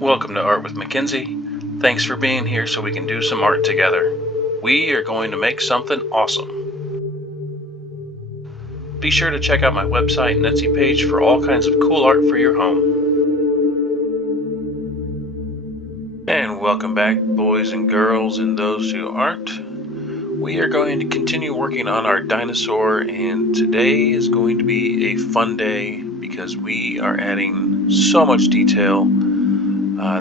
Welcome to Art with Mackenzie. Thanks for being here so we can do some art together. We are going to make something awesome. Be sure to check out my website and Etsy page for all kinds of cool art for your home. And welcome back, boys and girls and those who aren't. We are going to continue working on our dinosaur, and today is going to be a fun day because we are adding so much detail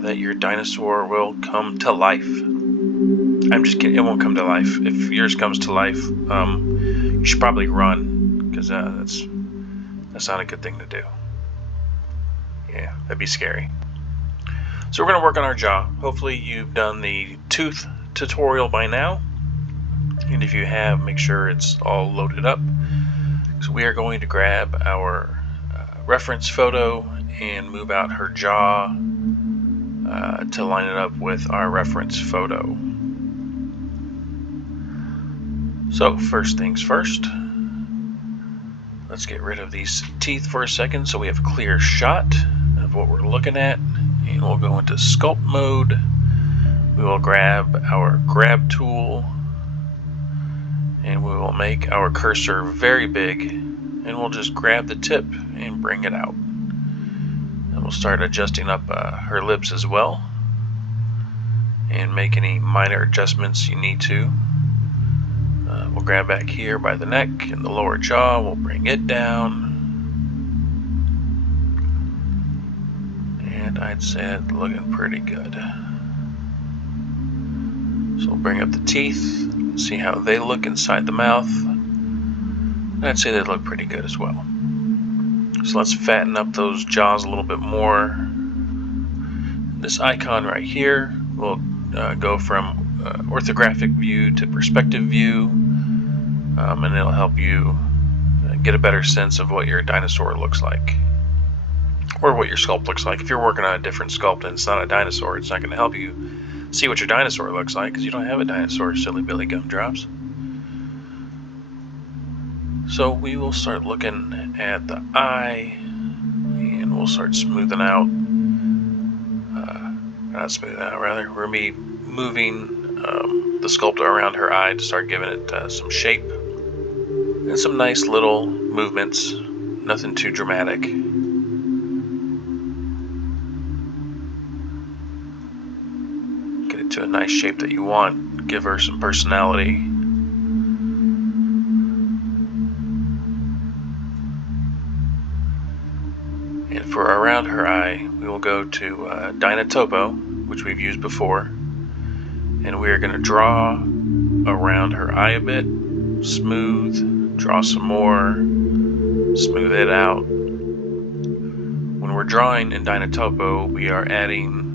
that your dinosaur will come to life. I'm just kidding, it won't come to life. If yours comes to life, you should probably run, because that's not a good thing to do. Yeah, that'd be scary. So we're going to work on our jaw. Hopefully you've done the tooth tutorial by now, and if you have, make sure it's all loaded up. So we are going to grab our reference photo and move out her jaw to line it up with our reference photo. So first things first, let's get rid of these teeth for a second so we have a clear shot of what we're looking at, and we'll go into sculpt mode. We will grab our grab tool and we will make our cursor very big, and we'll just grab the tip and bring it out. And we'll start adjusting up her lips as well, and make any minor adjustments you need to. We'll grab back here by the neck and the lower jaw, we'll bring it down, and I'd say it's looking pretty good. So we'll bring up the teeth, see how they look inside the mouth, and I'd say they look pretty good as well. So let's fatten up those jaws a little bit more. This icon right here will go from orthographic view to perspective view, and it'll help you get a better sense of what your dinosaur looks like, or what your sculpt looks like. If you're working on a different sculpt and it's not a dinosaur, it's not going to help you see what your dinosaur looks like because you don't have a dinosaur, silly billy gumdrops. So we will start looking at the eye, and we'll start smoothing out. Not smoothing out, rather. We're going to be moving the sculptor around her eye to start giving it some shape and some nice little movements. Nothing too dramatic. Get it to a nice shape that you want. Give her some personality. And for around her eye, we will go to Dino Topo, which we've used before, and we are going to draw around her eye a bit, smooth, draw some more, smooth it out. When we're drawing in Dino Topo, we are adding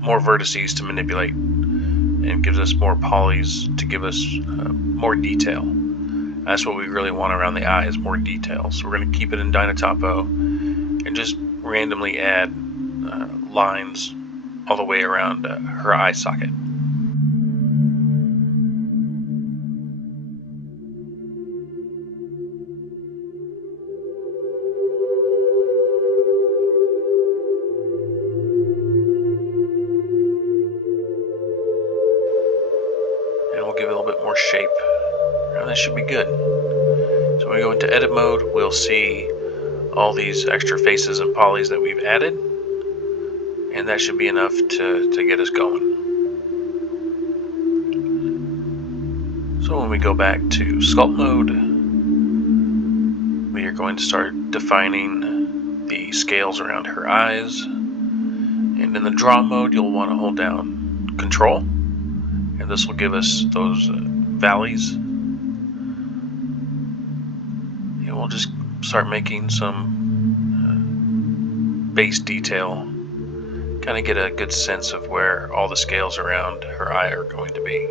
more vertices to manipulate, and gives us more polys to give us more detail. That's what we really want around the eye, is more detail. So we're going to keep it in Dino Topo and just randomly add lines all the way around her eye socket. And we'll give it a little bit more shape, and that should be good. So when we go into edit mode, we'll see all these extra faces and polys that we've added, and that should be enough to get us going. So when we go back to sculpt mode, we are going to start defining the scales around her eyes, and in the draw mode you'll want to hold down Control, and this will give us those valleys, and we'll just start making some base detail, kind of get a good sense of where all the scales around her eye are going to be.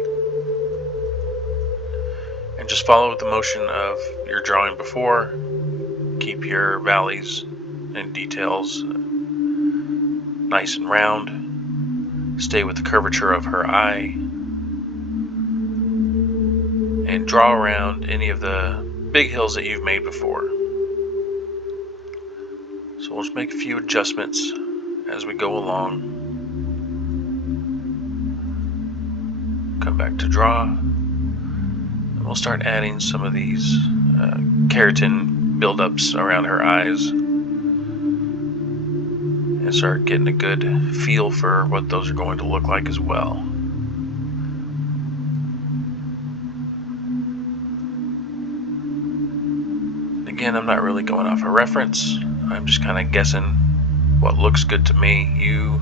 And just follow the motion of your drawing before. Keep your valleys and details nice and round. Stay with the curvature of her eye, and draw around any of the big hills that you've made before. So we'll just make a few adjustments as we go along. Come back to draw, and we'll start adding some of these keratin buildups around her eyes and start getting a good feel for what those are going to look like as well. Again, I'm not really going off a reference. I'm just kind of guessing what looks good to me. You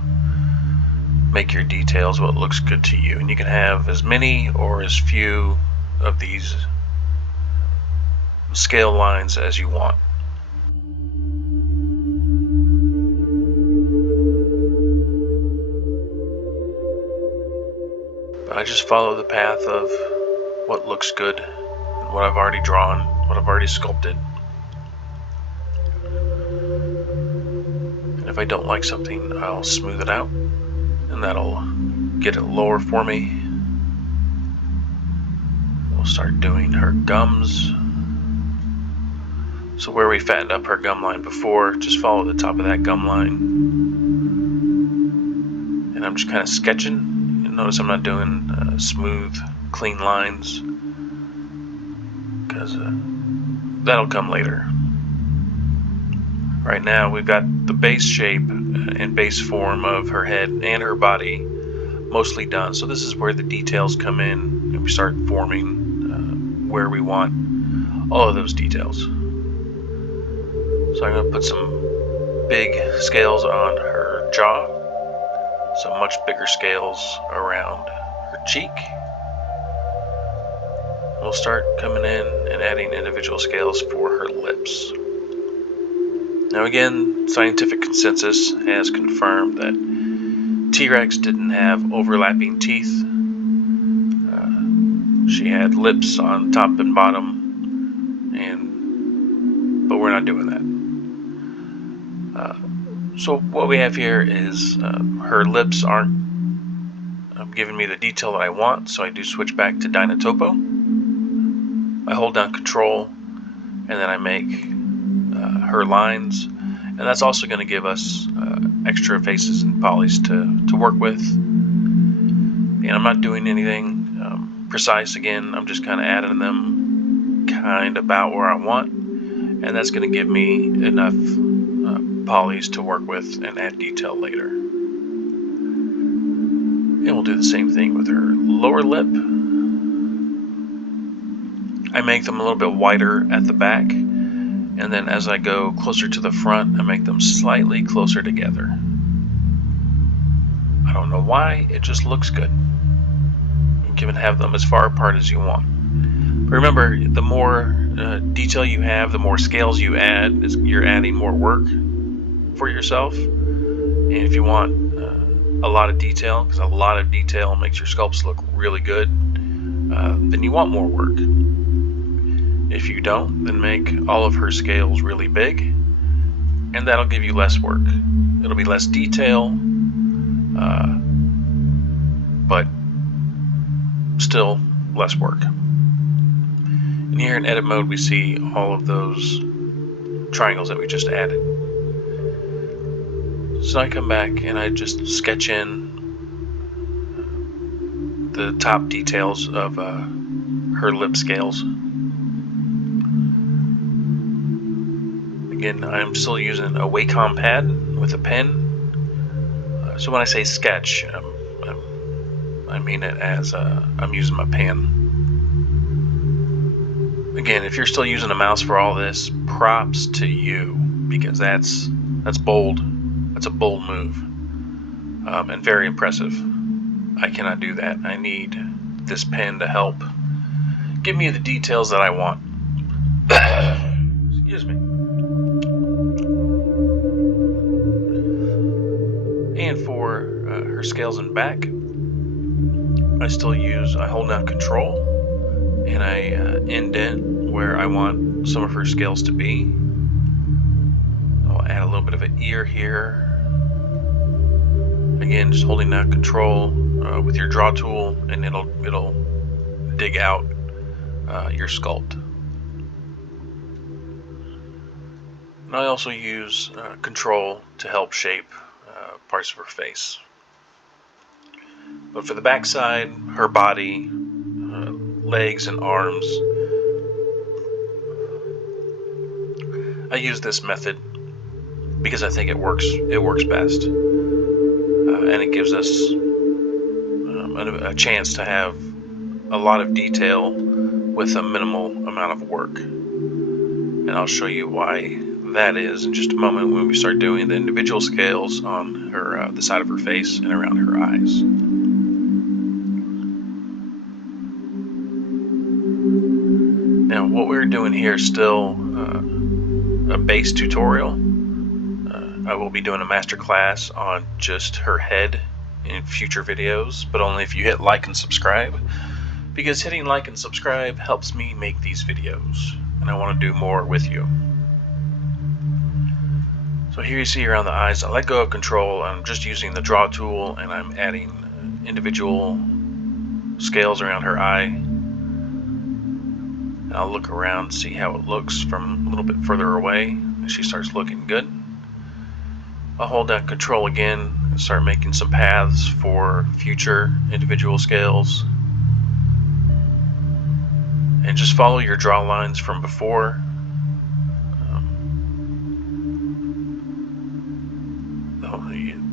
make your details what looks good to you, and you can have as many or as few of these scale lines as you want. But I just follow the path of what looks good and what I've already drawn, what I've already sculpted. And if I don't like something, I'll smooth it out, and that'll get it lower for me. We'll start doing her gums. So where we fattened up her gum line before, just follow the top of that gum line. And I'm just kind of sketching. You'll notice I'm not doing smooth, clean lines, because that'll come later. Right now we've got the base shape and base form of her head and her body mostly done. So this is where the details come in, and we start forming where we want all of those details. So I'm going to put some big scales on her jaw, some much bigger scales around her cheek. We'll start coming in and adding individual scales for her lips. Now again, scientific consensus has confirmed that T-Rex didn't have overlapping teeth. She had lips on top and bottom, but we're not doing that. So what we have here is her lips aren't giving me the detail that I want, so I do switch back to Dino Topo. I hold down Control, and then I make her lines, and that's also going to give us extra faces and polys to work with. And I'm not doing anything precise. Again, I'm just kind of adding them kind of about where I want, and that's going to give me enough polys to work with and add detail later. And we'll do the same thing with her lower lip. I make them a little bit wider at the back, and then as I go closer to the front, I make them slightly closer together. I don't know why, it just looks good. You can have them as far apart as you want. But remember, the more detail you have, the more scales you add, you're adding more work for yourself. And if you want a lot of detail, because a lot of detail makes your sculpts look really good, then you want more work. If you don't, then make all of her scales really big, and that'll give you less work. It'll be less detail, but still less work. And here in edit mode, we see all of those triangles that we just added. So I come back and I just sketch in the top details of her lip scales. Again, I'm still using a Wacom pad with a pen. So when I say sketch, I mean it as I'm using my pen. Again, if you're still using a mouse for all this, props to you, because that's bold. That's a bold move, and very impressive. I cannot do that. I need this pen to help give me the details that I want. Excuse me. And for her scales and back, I hold down Control, and I indent where I want some of her scales to be. I'll add a little bit of an ear here. Again, just holding down Control with your draw tool, and it'll dig out your sculpt. And I also use Control to help shape parts of her face. But for the backside, her body, legs and arms, I use this method because I think it works best. And it gives us a chance to have a lot of detail with a minimal amount of work. And I'll show you why that is in just a moment when we start doing the individual scales on her, the side of her face and around her eyes. Now, what we're doing here is still a base tutorial. I will be doing a master class on just her head in future videos, but only if you hit like and subscribe, because hitting like and subscribe helps me make these videos, and I want to do more with you. So here you see around the eyes, I let go of control. I'm just using the draw tool, and I'm adding individual scales around her eye. And I'll look around, see how it looks from a little bit further away, and she starts looking good. I'll hold down control again and start making some paths for future individual scales. And just follow your draw lines from before.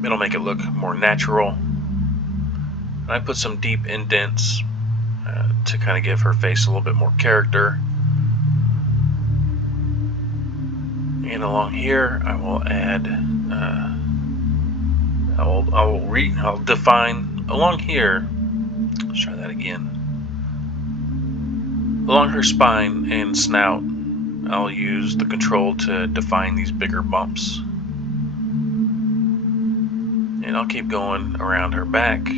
It'll make it look more natural. And I put some deep indents to kind of give her face a little bit more character. And along here, I will add. I'll define along here. Let's try that again. Along her spine and snout, I'll use the control to define these bigger bumps. And I'll keep going around her back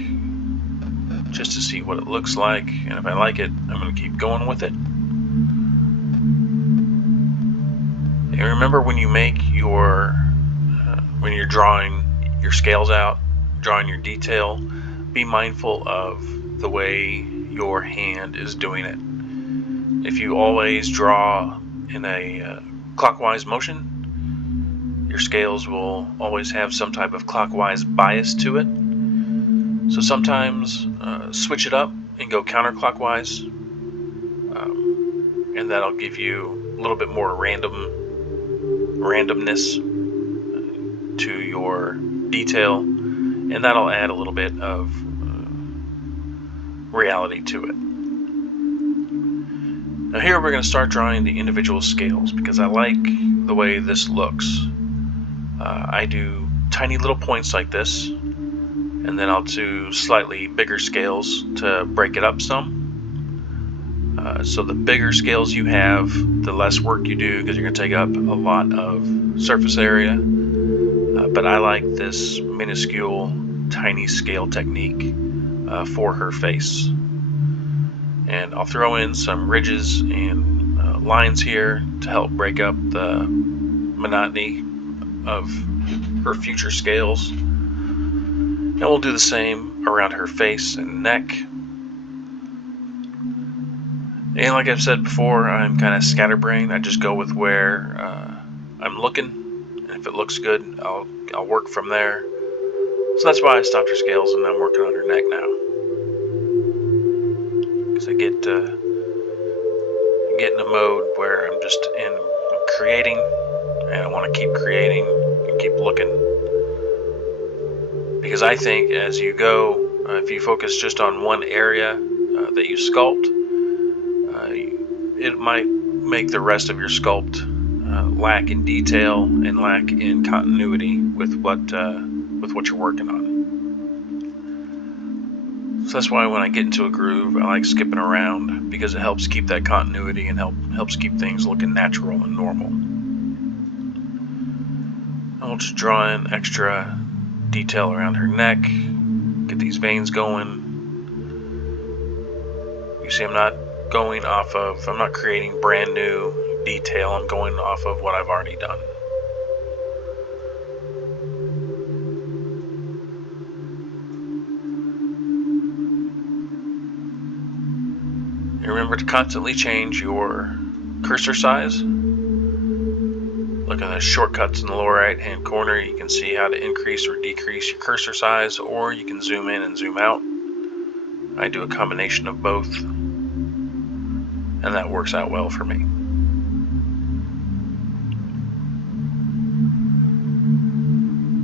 just to see what it looks like. And if I like it, I'm going to keep going with it. And remember, when you make your, when you're drawing your scales out, drawing your detail, be mindful of the way your hand is doing it. If you always draw in a clockwise motion, your scales will always have some type of clockwise bias to it. So sometimes switch it up and go counterclockwise, and that'll give you a little bit more randomness to your detail, and that'll add a little bit of reality to it. Now here we're going to start drawing the individual scales because I like the way this looks. I do tiny little points like this, and then I'll do slightly bigger scales to break it up some. So the bigger scales you have, the less work you do because you're going to take up a lot of surface area. But I like this minuscule, tiny scale technique for her face. And I'll throw in some ridges and lines here to help break up the monotony of her future scales. And we'll do the same around her face and neck. And like I've said before, I'm kind of scatterbrained. I just go with where I'm looking, and if it looks good, I'll work from there. So that's why I stopped her scales and I'm working on her neck now. Because I get in a mode where I'm just creating, and I want to keep creating and keep looking. Because I think as you go, if you focus just on one area that you sculpt, it might make the rest of your sculpt lack in detail and lack in continuity with what you're working on. So that's why when I get into a groove, I like skipping around, because it helps keep that continuity and helps keep things looking natural and normal. I'll just draw in extra detail around her neck, get these veins going. You see, I'm not creating brand new detail. I'm going off of what I've already done. And remember to constantly change your cursor size. Look at the shortcuts in the lower right hand corner. You can see how to increase or decrease your cursor size, or you can zoom in and zoom out. I do a combination of both, and that works out well for me.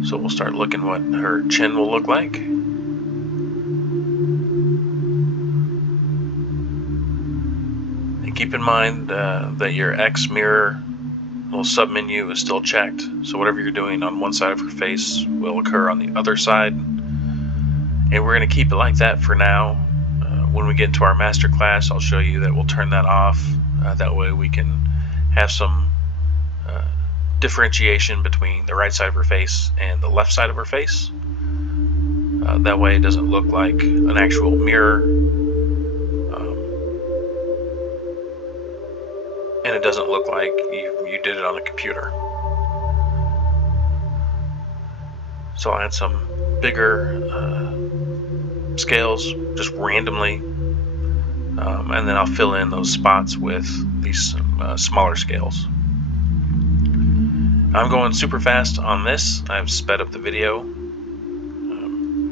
So we'll start looking what her chin will look like. And keep in mind that your X mirror little submenu is still checked. So whatever you're doing on one side of her face will occur on the other side. And we're going to keep it like that for now. When we get into our master class, I'll show you that we'll turn that off. That way we can have some differentiation between the right side of her face and the left side of her face. That way it doesn't look like an actual mirror, and it doesn't look like you did it on a computer. So I'll add some bigger scales just randomly, and then I'll fill in those spots with these smaller scales. I'm going super fast on this. I've sped up the video.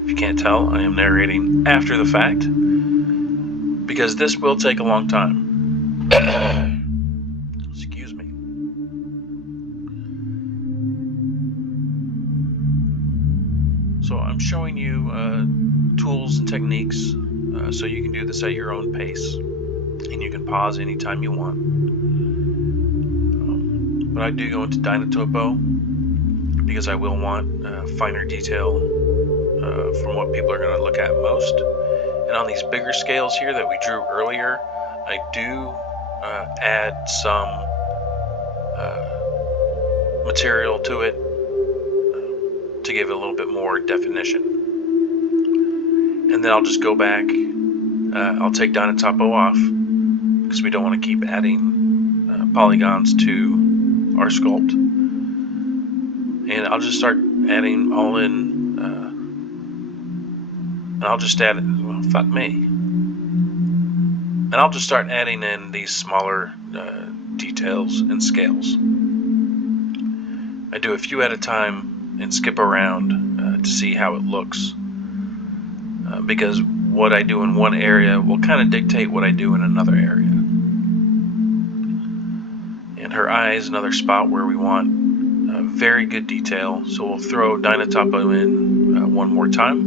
If you can't tell, I am narrating after the fact, because this will take a long time. Excuse me. So I'm showing you tools and techniques so you can do this at your own pace, and you can pause anytime you want. But I do go into Dino because I will want finer detail from what people are going to look at most. And on these bigger scales here that we drew earlier, I do add some material to it to give it a little bit more definition. And then I'll just go back. I'll take Dino off because we don't want to keep adding polygons to our sculpt, and I'll just start adding all in, and I'll just add it, well, fuck me, and I'll just start adding in these smaller details and scales. I do a few at a time and skip around to see how it looks, because what I do in one area will kind of dictate what I do in another area. And her eye is another spot where we want very good detail, so we'll throw Dino in one more time,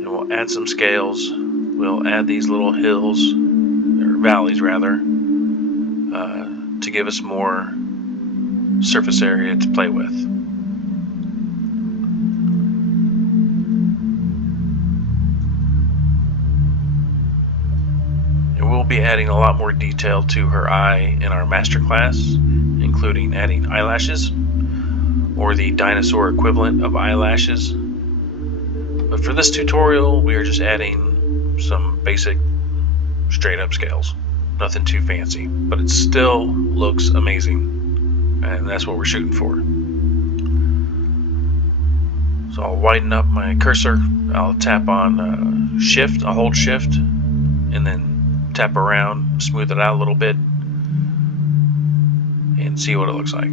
and we'll add some scales. We'll add these little hills, or valleys rather, to give us more surface area to play with. We'll be adding a lot more detail to her eye in our master class, including adding eyelashes, or the dinosaur equivalent of eyelashes. But for this tutorial, we are just adding some basic straight up scales. Nothing too fancy, but it still looks amazing, and that's what we're shooting for. So I'll widen up my cursor. I'll tap on shift, I'll hold shift, and then tap around, smooth it out a little bit, and see what it looks like.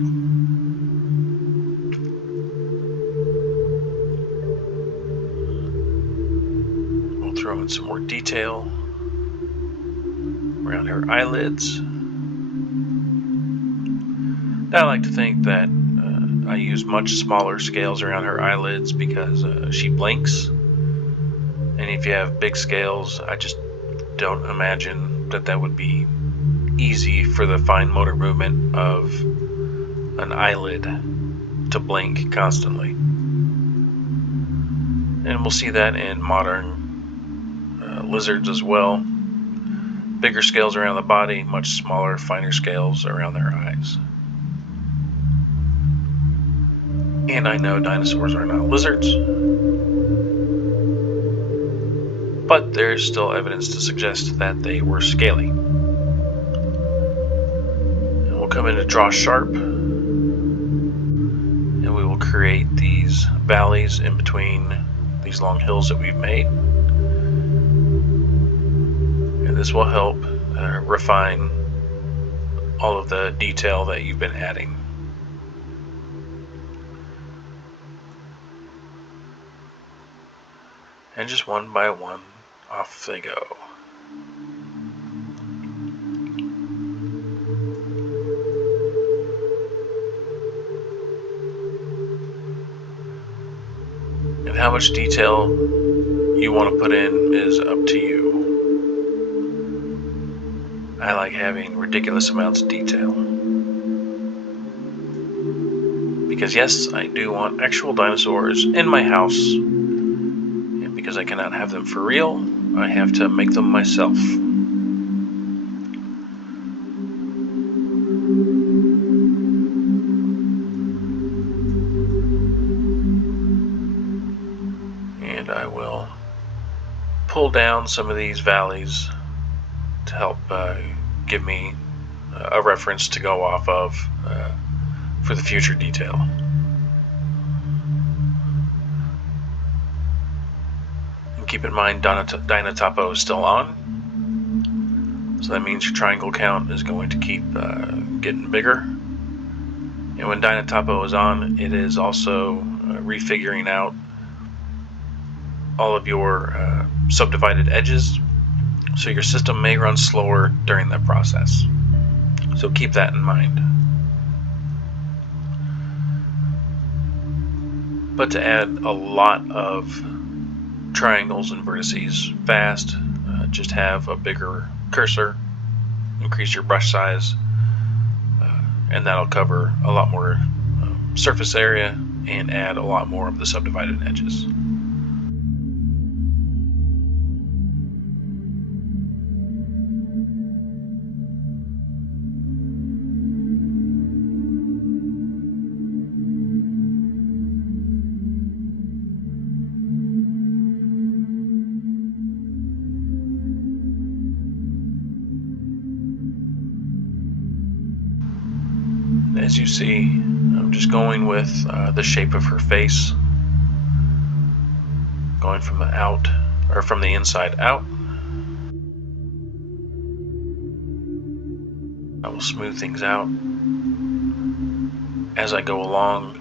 We'll throw in some more detail around her eyelids. Now, I like to think that I use much smaller scales around her eyelids because she blinks, and if you have big scales, I just don't imagine that would be easy for the fine motor movement of an eyelid to blink constantly. And we'll see that in modern lizards as well. Bigger scales around the body, much smaller, finer scales around their eyes. And I know dinosaurs are not lizards, but there's still evidence to suggest that they were scaly. And we'll come into draw sharp, and we will create these valleys in between these long hills that we've made. And this will help refine all of the detail that you've been adding. And just one by one, off they go. And how much detail you want to put in is up to you. I like having ridiculous amounts of detail. Because yes, I do want actual dinosaurs in my house. And because I cannot have them for real, I have to make them myself. And I will pull down some of these valleys to help give me a reference to go off of for the future detail. And keep in mind, Dino is still on, so that means your triangle count is going to keep getting bigger. And when Dino is on, it is also refiguring out all of your subdivided edges, so your system may run slower during that process. So keep that in mind. But to add a lot of triangles and vertices fast, just have a bigger cursor, increase your brush size, and that'll cover a lot more surface area and add a lot more of the subdivided edges. As you see, I'm just going with the shape of her face, going from the inside out. I will smooth things out as I go along.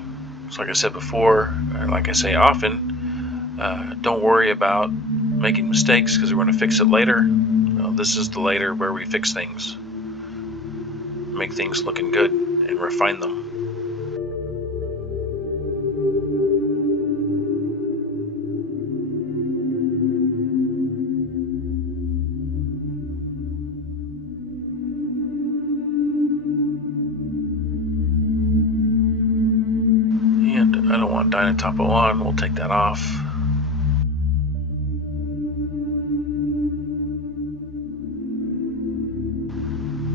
So like I said before, or like I say often, don't worry about making mistakes, because we're going to fix it later. This is the later where we fix things, make things looking good, and refine them. And I don't want Dino on, we'll take that off.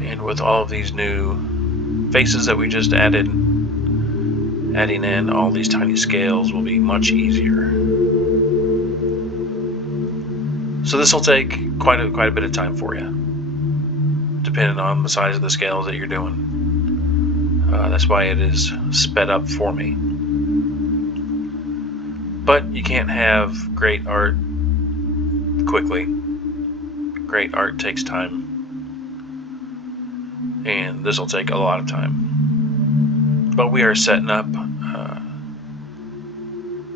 And with all of these new faces that we just added, adding in all these tiny scales will be much easier. So this will take quite a bit of time for you, depending on the size of the scales that you're doing. That's why it is sped up for me. But you can't have great art quickly. Great art takes time. And this will take a lot of time. But we are setting up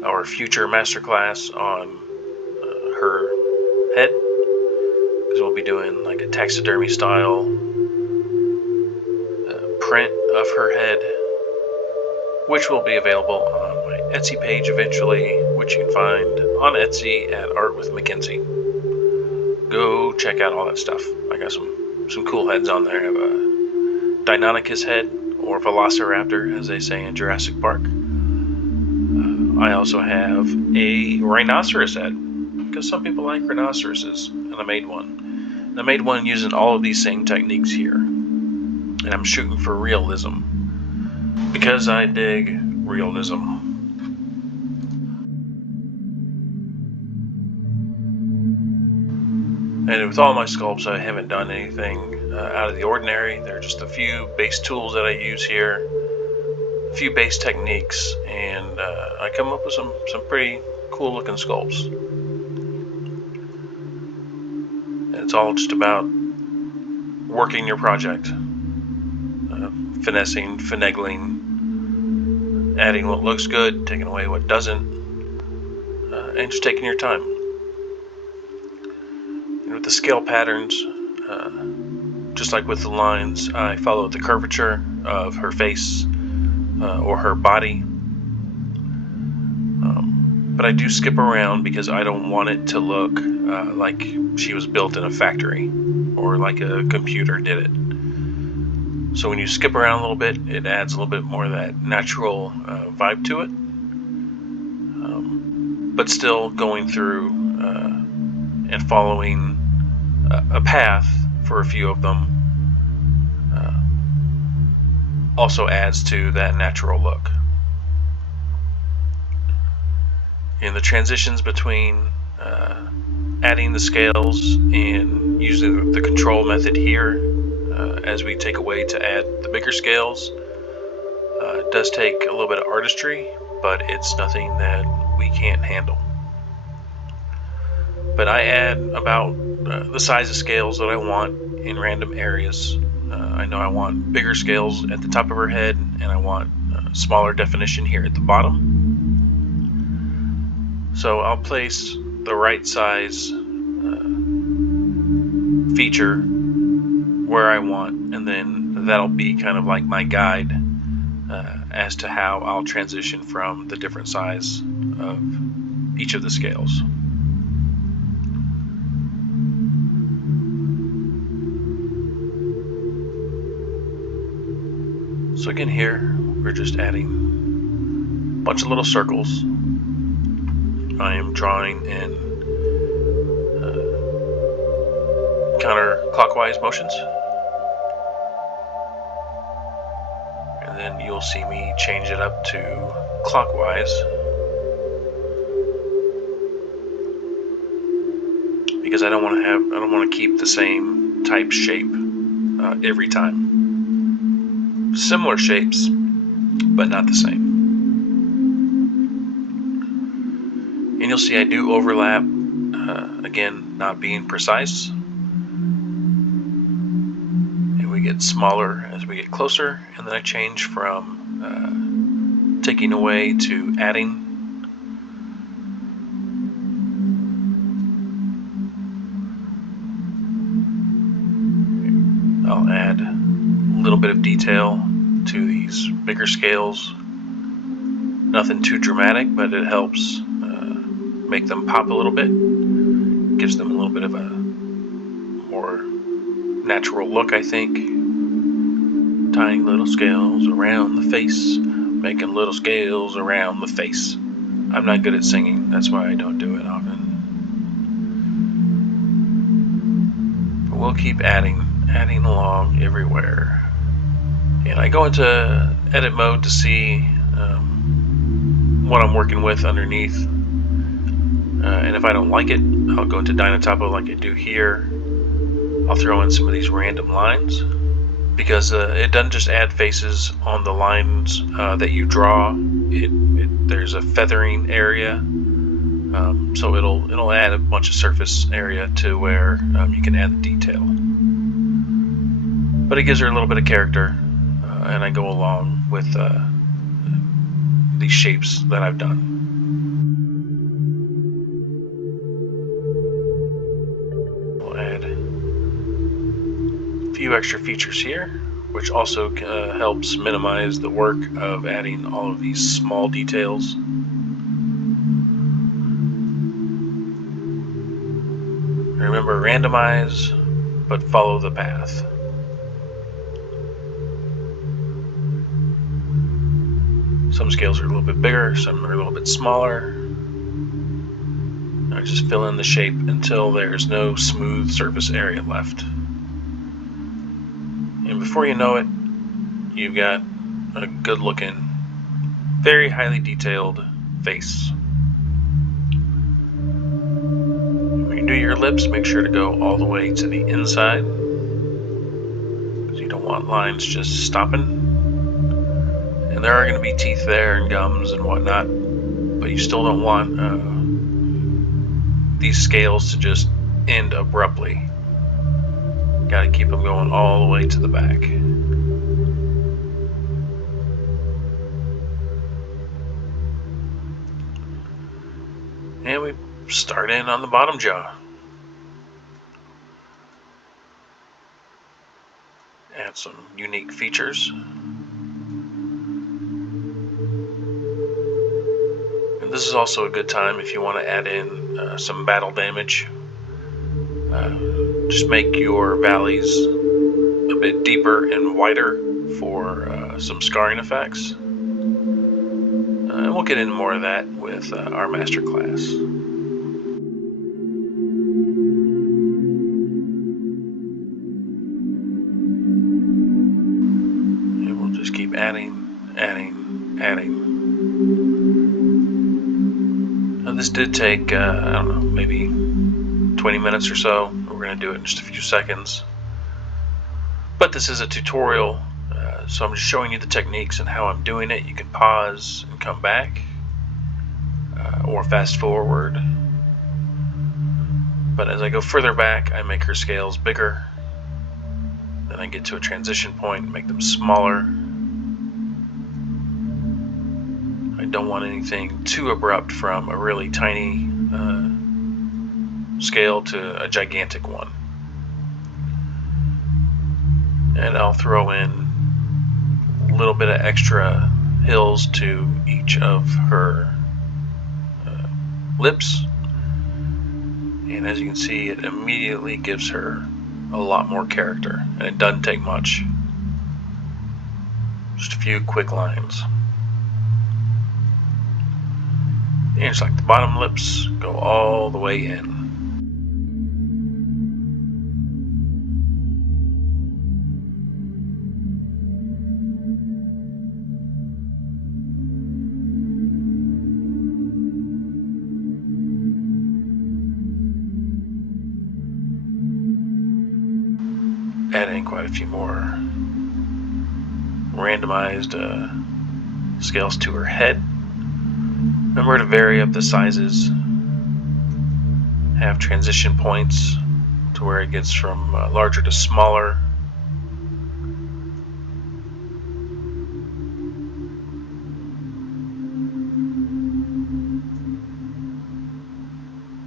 our future masterclass on her head, because we'll be doing like a taxidermy style print of her head, which will be available on my Etsy page eventually, which you can find on Etsy at Art with Mackenzie. Go check out all that stuff. I got some cool heads on there. I have a Deinonychus head, or Velociraptor, as they say in Jurassic Park. I also have a rhinoceros head, because some people like rhinoceroses, and I made one. And I made one using all of these same techniques here. And I'm shooting for realism, because I dig realism. And with all my sculpts, I haven't done anything out of the ordinary. There are just a few base tools that I use here, a few base techniques, and I come up with some pretty cool looking sculpts. And it's all just about working your project. finessing, finagling, adding what looks good, taking away what doesn't, and just taking your time. And with the scale patterns, just like with the lines, I follow the curvature of her face or her body. But I do skip around because I don't want it to look like she was built in a factory or like a computer did it. So when you skip around a little bit, it adds a little bit more of that natural vibe to it. But still going through and following a path for a few of them also adds to that natural look. And the transitions between adding the scales and using the control method here as we take away to add the bigger scales does take a little bit of artistry, but it's nothing that we can't handle. But I add about the size of scales that I want in random areas. I know I want bigger scales at the top of her head, and I want smaller definition here at the bottom. So I'll place the right size feature where I want, and then that'll be kind of like my guide as to how I'll transition from the different size of each of the scales. So again here, we're just adding a bunch of little circles. I am drawing in counterclockwise motions. And then you'll see me change it up to clockwise. Because I don't want to keep the same type shape every time. Similar shapes, but not the same. And you'll see I do overlap, again, not being precise. And we get smaller as we get closer, and then I change from taking away to adding. I'll add a little bit of detail to these bigger scales. Nothing too dramatic, but it helps make them pop a little bit. Gives them a little bit of a more natural look, I think. Tying little scales around the face, making little scales around the face. I'm not good at singing, that's why I don't do it often. But we'll keep adding along everywhere. And I go into edit mode to see what I'm working with underneath. And if I don't like it, I'll go into Dino Topo like I do here. I'll throw in some of these random lines because it doesn't just add faces on the lines that you draw. There's a feathering area, so it'll add a bunch of surface area to where you can add the detail. But it gives her a little bit of character, and I go along with these shapes that I've done. Few extra features here, which also helps minimize the work of adding all of these small details. Remember, randomize, but follow the path. Some scales are a little bit bigger, some are a little bit smaller. I just fill in the shape until there's no smooth surface area left. And before you know it, you've got a good looking, very highly detailed face. When you do your lips, make sure to go all the way to the inside, because you don't want lines just stopping. And there are going to be teeth there and gums and whatnot, but you still don't want these scales to just end abruptly. Got to keep them going all the way to the back. And we start in on the bottom jaw. Add some unique features. And this is also a good time if you want to add in some battle damage. Just make your valleys a bit deeper and wider for some scarring effects. And we'll get into more of that with our master class. And we'll just keep adding. Now this did take, I don't know, maybe 20 minutes or so. We're going to do it in just a few seconds. But this is a tutorial, so I'm just showing you the techniques and how I'm doing it. You can pause and come back, or fast forward. But as I go further back, I make her scales bigger. Then I get to a transition point and make them smaller. I don't want anything too abrupt from a really tiny scale to a gigantic one. And I'll throw in a little bit of extra hills to each of her lips. And as you can see, it immediately gives her a lot more character, and it doesn't take much. Just a few quick lines. And just like the bottom lips, go all the way in. Adding quite a few more randomized scales to her head. Remember to vary up the sizes. Have transition points to where it gets from larger to smaller.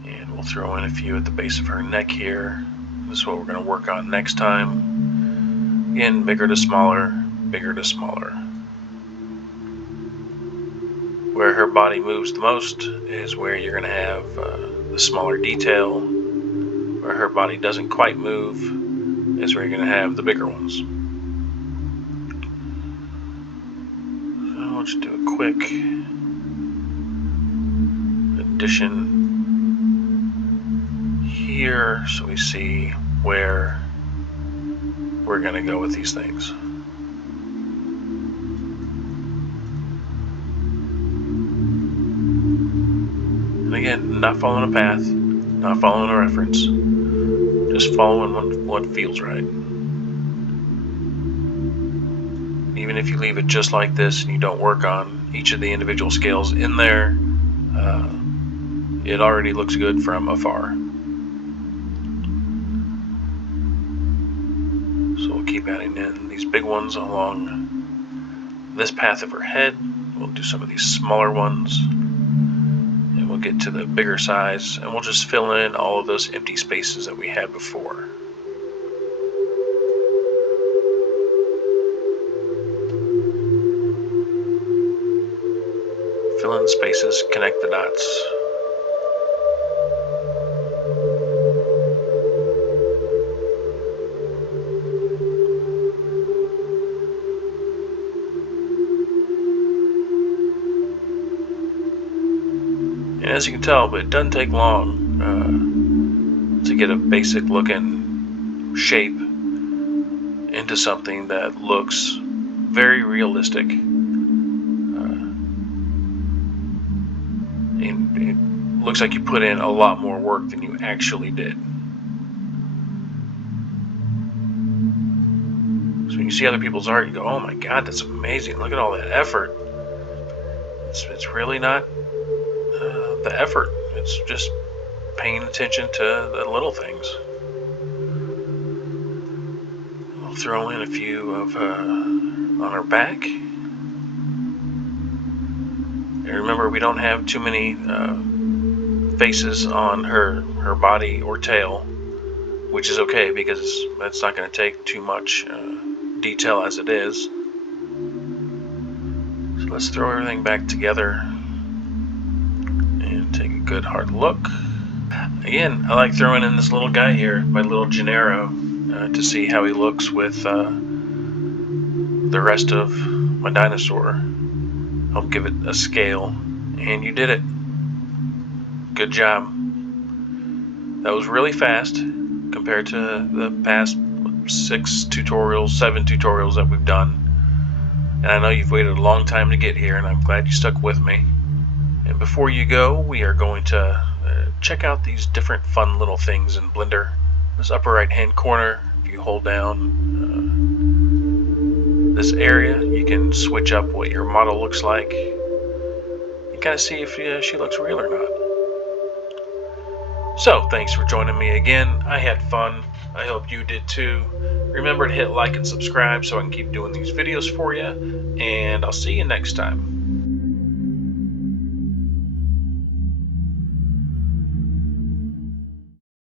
And we'll throw in a few at the base of her neck here. This is what we're going to work on next time. Again, bigger to smaller, bigger to smaller. Where her body moves the most is where you're going to have the smaller detail. Where her body doesn't quite move is where you're going to have the bigger ones. So we'll just do a quick addition here so we see where we're going to go with these things. And again, not following a path, not following a reference, just following what feels right. Even if you leave it just like this and you don't work on each of the individual scales in there, it already looks good from afar. So we'll keep adding in these big ones along this path of her head. We'll do some of these smaller ones. And we'll get to the bigger size. And we'll just fill in all of those empty spaces that we had before. Fill in spaces, connect the dots. And as you can tell, but it doesn't take long to get a basic looking shape into something that looks very realistic. And it looks like you put in a lot more work than you actually did. So when you see other people's art, you go, oh my God, that's amazing. Look at all that effort. It's really not the effort. It's just paying attention to the little things. We'll throw in a few of on her back. And remember, we don't have too many faces on her body or tail, which is okay because that's not going to take too much detail as it is. So let's throw everything back together and take a good hard look. Again, I like throwing in this little guy here, my little Gennaro, to see how he looks with the rest of my dinosaur. I'll give it a scale, and you did it. Good job. That was really fast compared to the past 7 tutorials that we've done. And I know you've waited a long time to get here, and I'm glad you stuck with me. And before you go, we are going to check out these different fun little things in Blender. This upper right hand corner, if you hold down this area, you can switch up what your model looks like. You kind of see if she looks real or not. So, thanks for joining me again. I had fun. I hope you did too. Remember to hit like and subscribe so I can keep doing these videos for you. And I'll see you next time.